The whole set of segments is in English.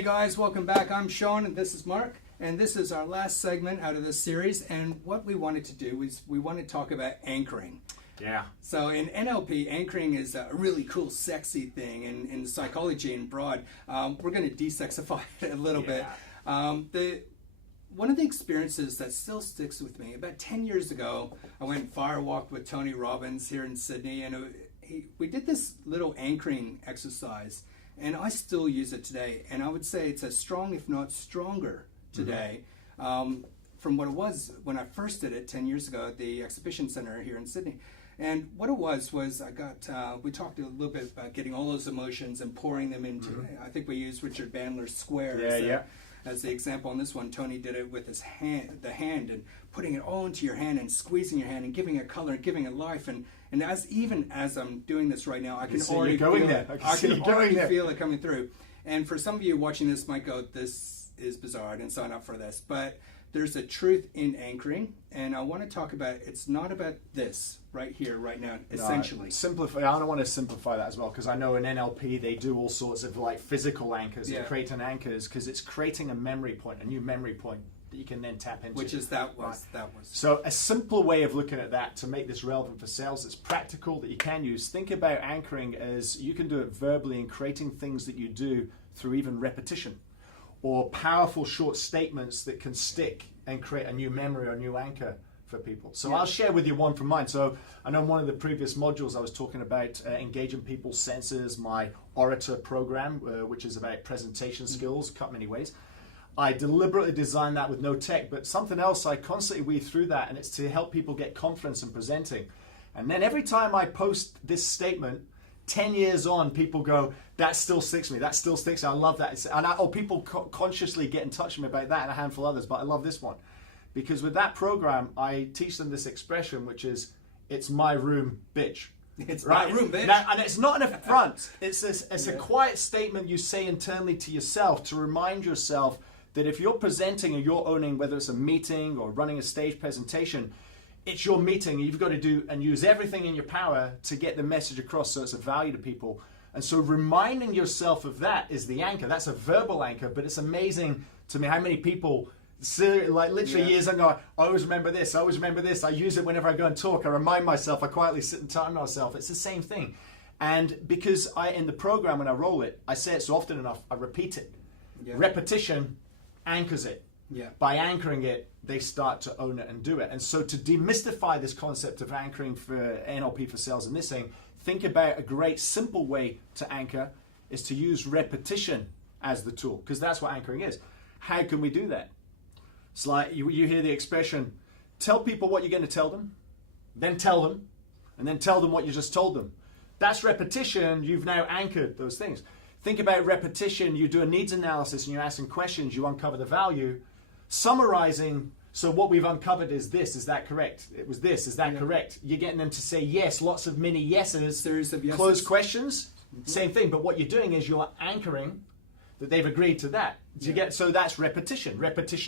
Hey guys, welcome back. I'm Sean and this is Mark, and this is our last segment out of this series. And what we wanted to do is we want to talk about anchoring. Yeah. So in NLP, anchoring is a really cool, sexy thing. And in psychology and broad, we're going to desexify it a little bit. One of the experiences that still sticks with me, about 10 years ago, I went and fire walked with Tony Robbins here in Sydney, and we did this little anchoring exercise, and I still use it today. And I would say it's as strong, if not stronger, today from what it was when I first did it 10 years ago at the exhibition center here in Sydney. And what it was we talked a little bit about getting all those emotions and pouring them into, I think we used Richard Bandler's square as the example on this one. Tony did it with his hand, and putting it all into your hand and squeezing your hand and giving it color and giving it life. And even as I'm doing this right now, I can already feel it. I can already feel it coming through. And for some of you watching this might go, this is bizarre, I didn't sign up for this. But there's a truth in anchoring, and I want to talk about, it's not about this right here, right now, essentially. I don't want to simplify that as well, because I know in NLP they do all sorts of like physical anchors and creating anchors, because it's creating a memory point, a new memory point that you can then tap into. Which is that was. So a simple way of looking at that to make this relevant for sales, it's practical, that you can use. Think about anchoring as you can do it verbally and creating things that you do through even repetition, or powerful short statements that can stick and create a new memory or a new anchor for people. So I'll share with you one from mine. So I know in one of the previous modules I was talking about engaging people's senses, my orator program, which is about presentation skills, cut many ways. I deliberately designed that with no tech, but something else I constantly weave through that, and it's to help people get confidence in presenting. And then every time I post this statement, 10 years on, people go, that still sticks me, that still sticks me, I love that. People consciously get in touch with me about that and a handful of others, but I love this one. Because with that program, I teach them this expression, which is, it's my room, bitch. It's my room, bitch. Now, and it's not an affront, it's a quiet statement you say internally to yourself to remind yourself that if you're presenting and you're owning, whether it's a meeting or running a stage presentation, it's your meeting. You've got to do and use everything in your power to get the message across so it's of value to people. And so reminding yourself of that is the anchor. That's a verbal anchor, but it's amazing to me how many people, like literally years ago, I always remember this, I always remember this. I use it whenever I go and talk. I remind myself, I quietly sit and time myself. It's the same thing. And because in the program, when I roll it, I say it so often enough, I repeat it. Yeah. Repetition anchors it. Yeah. By anchoring it, they start to own it and do it. And so to demystify this concept of anchoring for NLP for sales and this thing, think about a great simple way to anchor is to use repetition as the tool, because that's what anchoring is. How can we do that? It's like you hear the expression, tell people what you're going to tell them, then tell them, and then tell them what you just told them. That's repetition. You've now anchored those things. Think about repetition. You do a needs analysis and you're asking questions, you uncover the value. Summarizing, so what we've uncovered is this, is that correct? It was this, is that correct? You're getting them to say yes, lots of mini yeses. Series of yeses. Closed questions, same thing, but what you're doing is you're anchoring that they've agreed to that. So that's repetition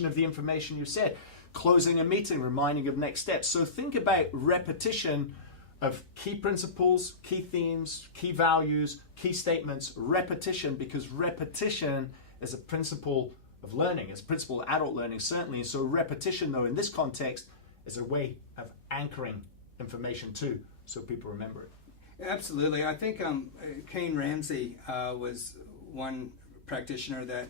of the information you said. Closing a meeting, reminding of next steps. So think about repetition of key principles, key themes, key values, key statements, repetition, because repetition is a principle of learning. It's a principle of adult learning, certainly. And so repetition, though, in this context, is a way of anchoring information too, so people remember it. Absolutely. I think Kane Ramsey was one practitioner that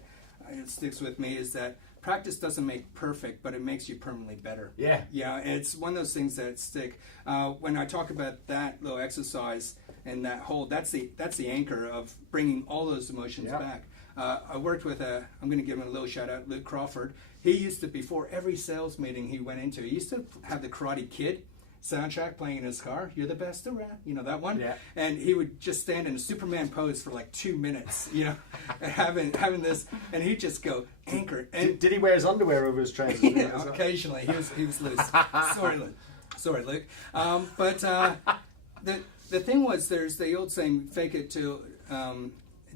sticks with me, is that practice doesn't make perfect, but it makes you permanently better. Yeah. Yeah, it's one of those things that stick. When I talk about that little exercise and that whole, that's the anchor of bringing all those emotions back. I worked with I'm going to give him a little shout out, Luke Crawford. He used to, before every sales meeting he went into, he used to have the Karate Kid soundtrack playing in his car. You're the best around, you know that one. Yeah. And he would just stand in a Superman pose for like 2 minutes, having this, and he'd just go anchor. And did he wear his underwear over his trousers? Occasionally, he was loose. Sorry, Luke. But the thing was, there's the old saying, fake it till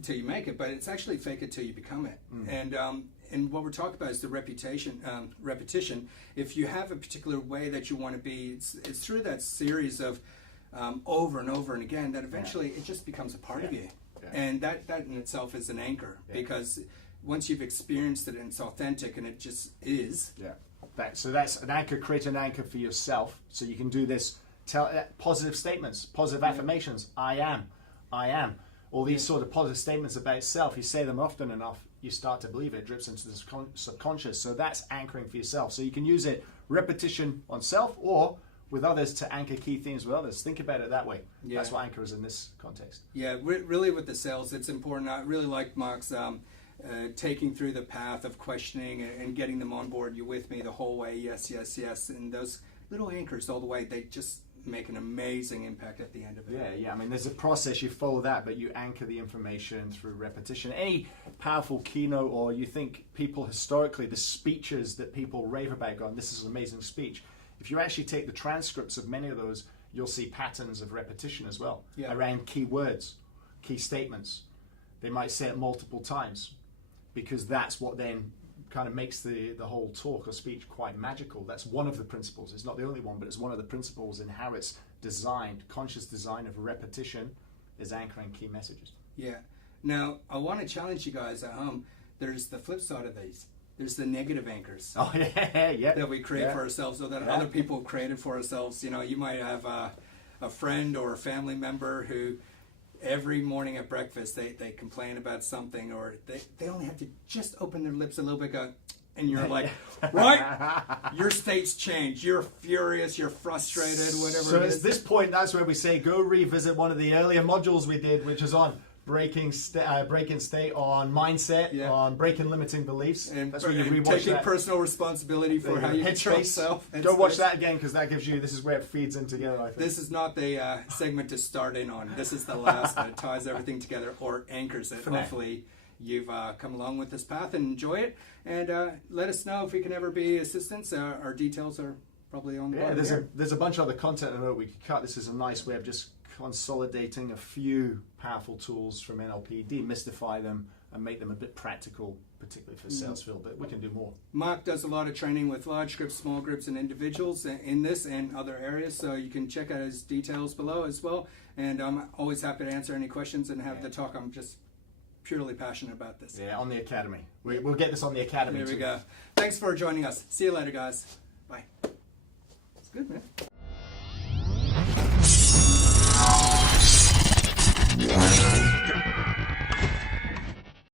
you make it, but it's actually fake it till you become it. And what we're talking about is the repetition. If you have a particular way that you want to be, it's through that series of over and over and again that eventually it just becomes a part of you. And that in itself is an anchor, because once you've experienced it and it's authentic and it just is. Yeah. So that's an anchor. Create an anchor for yourself. So you can do this. Tell positive statements, positive affirmations. I am. All these sort of positive statements about self. You say them often enough, you start to believe it. It drips into the subconscious. So that's anchoring for yourself. So you can use it repetition on self or with others to anchor key themes with others. Think about it that way. Yeah. That's what anchor is in this context. Yeah, really with the sales, it's important. I really like Mark's taking through the path of questioning and getting them on board. You with me the whole way? Yes, yes, yes. And those little anchors all the way, they just make an amazing impact at the end of it. Yeah. I mean, there's a process, you follow that, but you anchor the information through repetition. Any powerful keynote, or you think people historically, the speeches that people rave about, going, this is an amazing speech. If you actually take the transcripts of many of those, you'll see patterns of repetition as well around key words, key statements. They might say it multiple times because that's what then kind of makes the whole talk or speech quite magical. That's one of the principles. It's not the only one, but it's one of the principles in how it's designed. Conscious design of repetition is anchoring key messages. Yeah. Now, I want to challenge you guys at home. There's the flip side of these. There's the negative anchors. Oh, yeah. That we create for ourselves or that other people created for ourselves. You know, you might have a friend or a family member who every morning at breakfast they complain about something, or they only have to just open their lips a little bit, and you're like, right? Your state's changed. You're furious. You're frustrated. Whatever. So at this point, that's where we say go revisit one of the earlier modules we did, which is on breaking state, on mindset, on breaking limiting beliefs. And that's where you rewatch taking that. personal responsibility for how you control yourself. Go watch that again, because that gives you, this is where it feeds in together, I think. This is not the segment to start in on. This is the last that ties everything together or anchors it. Hopefully you've come along with this path and enjoy it. And let us know if we can ever be assistance. Our details are probably on the bottom. There's a bunch of other content I know we could cut. This is a nice way of just consolidating a few powerful tools from NLP, demystify them, and make them a bit practical, particularly for sales field, but we can do more. Mark does a lot of training with large groups, small groups, and individuals in this and other areas, so you can check out his details below as well. And I'm always happy to answer any questions and have the talk. I'm just purely passionate about this. Yeah, on the Academy. We'll get this on the Academy There too. we go. Thanks for joining us. See you later, guys. Bye. It's good, man.